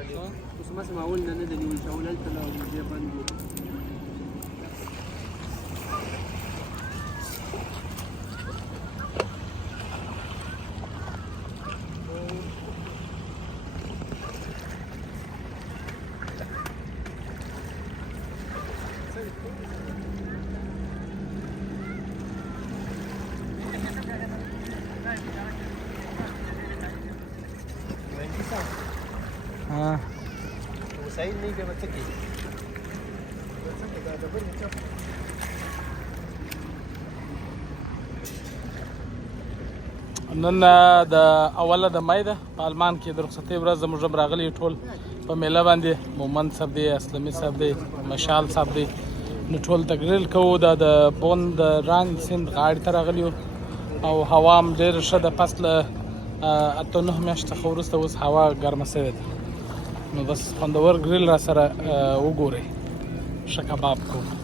اوس مثلا معول نه د نیول شول هلته له دې بند وو وسایل نه به څه کې نن د اوله د مای ده په آلمان کې د رخصتۍ ورځ زموږ هم راغلي ټول په میله باندې مومند صاحب دی اسلامي صاحب دی مشال صاحب دی نو ټول تګریل کوو دا د بون د رنګ سیند غاړې ته راغلي او هوا هم ډېره ښه ده پس له 8-9 میاشتې څخه وروسته اوس هوا ګرمه شوې ده نو بس خوندور ګریل را سره وګورئ ښه کباب کوو